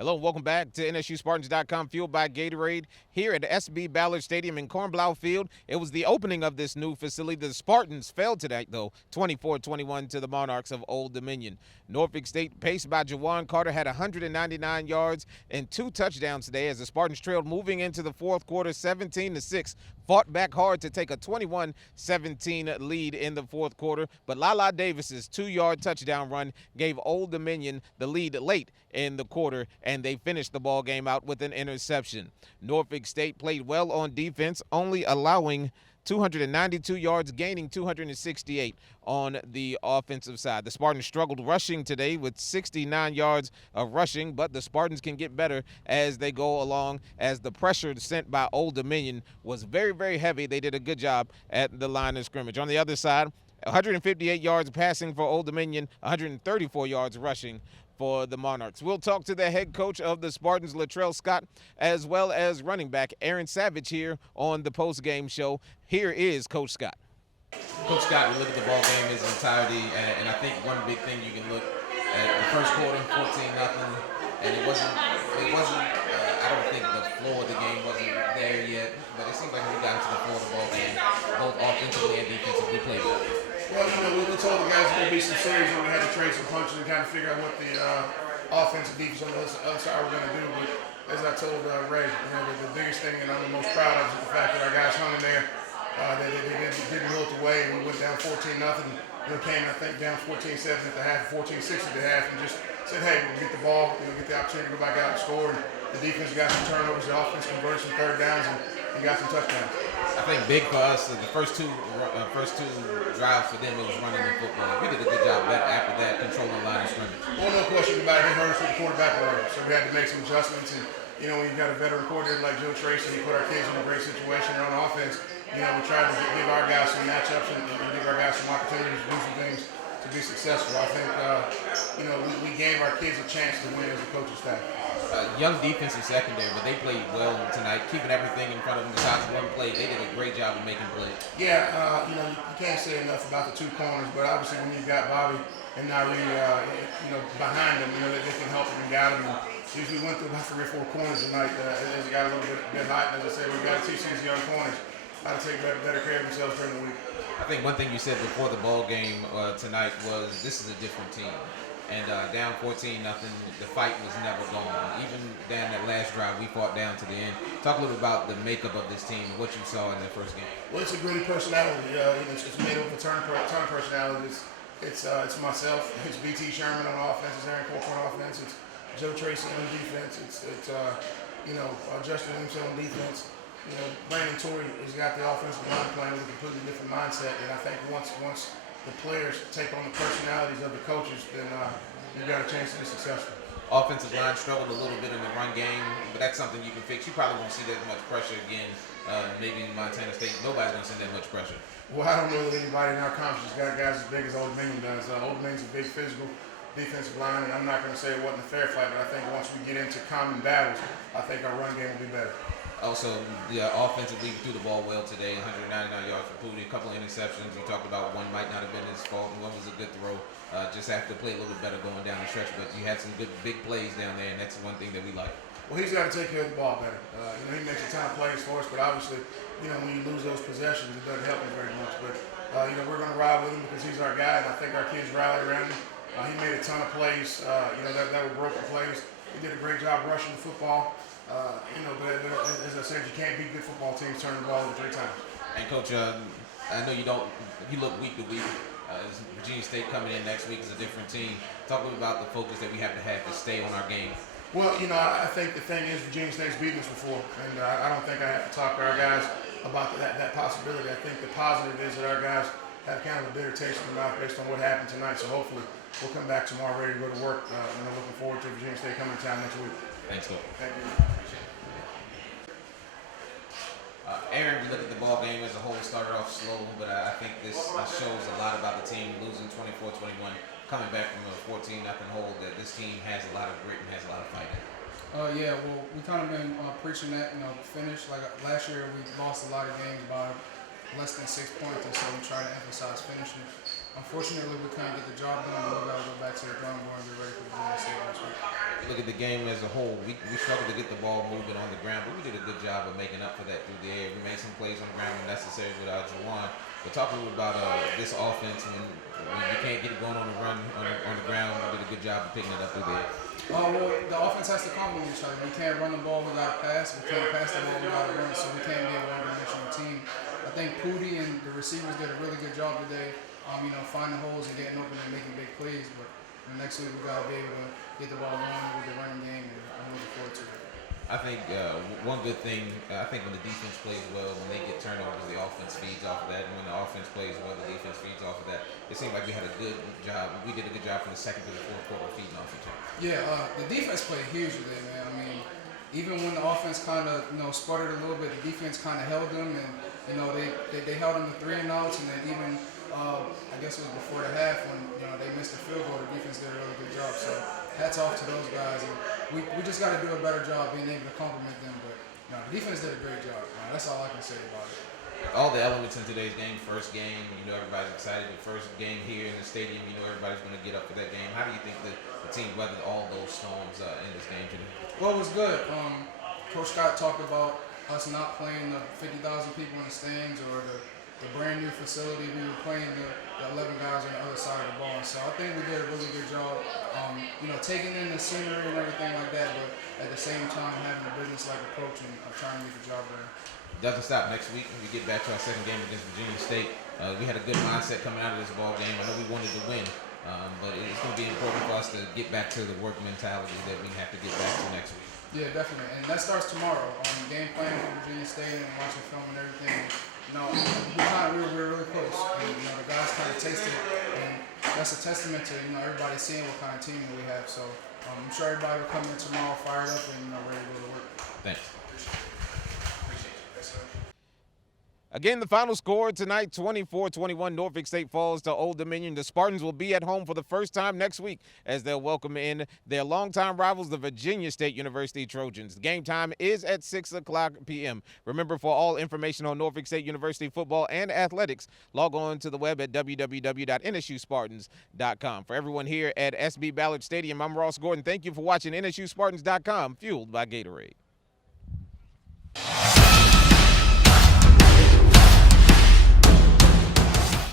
Hello and welcome back to NSUSpartans.com, fueled by Gatorade, here at SB Ballard Stadium in Cornblau Field. It was the opening of this new facility. The Spartans fell tonight, though, 24-21 to the Monarchs of Old Dominion. Norfolk State, paced by Jawan Carter, had 199 yards and 2 touchdowns today as the Spartans trailed moving into the fourth quarter, 17-6. Fought back hard to take a 21-17 lead in the fourth quarter, but Lala Davis's 2-yard touchdown run gave Old Dominion the lead late in the quarter, and they finished the ball game out with an interception. Norfolk State played well on defense, only allowing 292 yards, gaining 268 on the offensive side. The Spartans struggled rushing today with 69 yards of rushing, but the Spartans can get better as they go along, as the pressure sent by Old Dominion was very, very heavy. They did a good job at the line of scrimmage. On the other side, 158 yards passing for Old Dominion, 134 yards rushing for the Monarchs. We'll talk to the head coach of the Spartans, Latrell Scott, as well as running back Aaron Savage here on the post-game show. Here is Coach Scott. Coach Scott, we look at the ball game in its entirety, and I think one big thing you can look at the first quarter, 14-0, and it wasn't. I don't think the flow of the game wasn't there yet, but it seems like we got into the flow of the ball game, both offensively and defensively, we played well. Well, we told the guys there would be some series where we had to trade some punches and kind of figure out what the offensive defense on the other side were going to do. But as I told Ray, the biggest thing that I'm the most proud of is the fact that our guys hung in there. They didn't wilt away, and we went down 14-0. Came, I think, down 14-7 at the half, 14-6 at the half, and just said, hey, we'll get the ball, get the opportunity to go back out and score. And the defense got some turnovers, the offense converted some third downs, and got some touchdowns. I think big for us, the first two drives for them, it was running the football. We did a good job after that, controlling the line of scrimmage. Well, no question about it. They hurt us with the quarterback run, so we had to make some adjustments. And when you've got a veteran coordinator like Joe Tracy, he put our kids in a great situation on offense. We tried to give our guys some matchups and give our guys some opportunities to do some things to be successful. I think we gave our kids a chance to win as a coaching staff. Young defensive secondary, but they played well tonight, keeping everything in front of them besides one play. They did a great job of making plays. Yeah, you can't say enough about the two corners, but obviously when you've got Bobby and Nairi, behind them, they can help them and guide them. And we went through about 3 or 4 corners tonight as it got a little bit hot. And as I said, we've got to teach these young corners how to take better care of themselves during the week. I think one thing you said before the ball game tonight was this is a different team. And down 14-0, the fight was never gone. Even down that last drive, we fought down to the end. Talk a little about the makeup of this team, what you saw in that first game. Well, it's a gritty personality. It's made up of a ton of personalities. It's myself. It's BT Sherman on offense. It's Aaron Corcoran on offense. It's Joe Tracy on defense. It's Justin Himself on defense. Brandon Torrey has got the offensive line playing with a completely different mindset. And I think once the players take on the personalities of the coaches, then you've got a chance to be successful. Offensive line struggled a little bit in the run game, but that's something you can fix. You probably won't see that much pressure again. Maybe in Montana State, nobody's going to send that much pressure. Well, I don't know that anybody in our conference has got guys as big as Old Dominion does. Old Dominion's a big physical defensive line, and I'm not going to say it wasn't a fair fight, but I think once we get into common battles, I think our run game will be better. Also, the offensively threw the ball well today, 199 yards for Pooty, a couple of interceptions. You talked about one might not have been his fault, and one was a good throw. Just have to play a little bit better going down the stretch, but you had some good big plays down there, and that's one thing that we like. Well, he's got to take care of the ball better. He makes a ton of plays for us, but obviously, when you lose those possessions, it doesn't help him very much. But we're going to ride with him because he's our guy, and I think our kids rally around him. He made a ton of plays, that were broken plays. He did a great job rushing the football. But as I said, you can't beat good football teams turning the ball over 3 times. And Coach, I know you look week to week. Virginia State coming in next week is a different team. Talk a little about the focus that we have to stay on our game. Well, I think the thing is Virginia State's beaten us before, and I don't think I have to talk to our guys about that possibility. I think the positive is that our guys have kind of a bitter taste in their mouth based on what happened tonight. So hopefully we'll come back tomorrow ready to go to work. And I'm looking forward to Virginia State coming to town next week. Thanks, Coach. Thank you. Aaron, you look at the ball game as a whole, started off slow, but I think this shows a lot about the team, losing 24-21, coming back from a 14-0 hole, that this team has a lot of grit and has a lot of fighting. Yeah, well, we kind of been preaching that, finish. Like last year, we lost a lot of games by less than 6 points, and so we try to emphasize finishing. unfortunately, we couldn't get the job done, but we got to go back to the drawing board and get ready for Virginia State next week. Look at the game as a whole. We struggled to get the ball moving on the ground, but we did a good job of making up for that through the air. We made some plays on the ground when necessary without Juwan. But talk a little about this offense when you can't get it going on the run on the ground. We did a good job of picking it up through the air. Well, the offense has to complement each other. We can't run the ball without pass. We can't pass the ball without a run, so we can't be a one-dimensional team. I think Pooty and the receivers did a really good job today, finding holes and getting open and making big plays. But next week we got to be able to get the ball going with the running game, and I'm looking forward to it. I think one good thing, I think when the defense plays well, when they get turnovers, the offense feeds off of that. And when the offense plays well, the defense feeds off of that. It seemed like we had a good job. We did a good job from the second to the fourth quarter feeding off each other. Yeah, the defense played huge today, man. I mean, even when the offense kind of sputtered a little bit, the defense kind of held them, and they held them to 3 and outs, and then even I guess it was before the half when they missed the field goal. The defense did a really good job. So hats off to those guys, and we just got to do a better job being able to compliment them. But the defense did a great job. That's all I can say about it. All the elements in today's game, first game, everybody's excited. The first game here in the stadium, everybody's going to get up for that game. How do you think the team weathered all those storms in this game today? Well, it was good. Coach Scott talked about us not playing the 50,000 people in the stands or the brand new facility. We were playing the 11 guys on the other side of the ball. So I think we did a really good job, taking in the scenery and everything like that, but at the same time having a business-like approach and trying to get the job done. Doesn't stop next week when we get back to our second game against Virginia State. We had a good mindset coming out of this ball game. I know we wanted to win, but it's going to be important for us to get back to the work mentality that we have to get back to next week. Yeah, definitely, and that starts tomorrow. Game plan for Virginia State and watching film and everything. We were really close, and the guys kind of tasted it, and that's a testament to everybody seeing what kind of team that we have. So I'm sure everybody will come in tomorrow fired up and ready to go to work. Thanks. Again, the final score tonight, 24-21, Norfolk State falls to Old Dominion. The Spartans will be at home for the first time next week as they'll welcome in their longtime rivals, the Virginia State University Trojans. The game time is at 6 o'clock p.m. Remember, for all information on Norfolk State University football and athletics, log on to the web at www.nsuspartans.com. For everyone here at SB Ballard Stadium, I'm Ross Gordon. Thank you for watching NSUSpartans.com, fueled by Gatorade.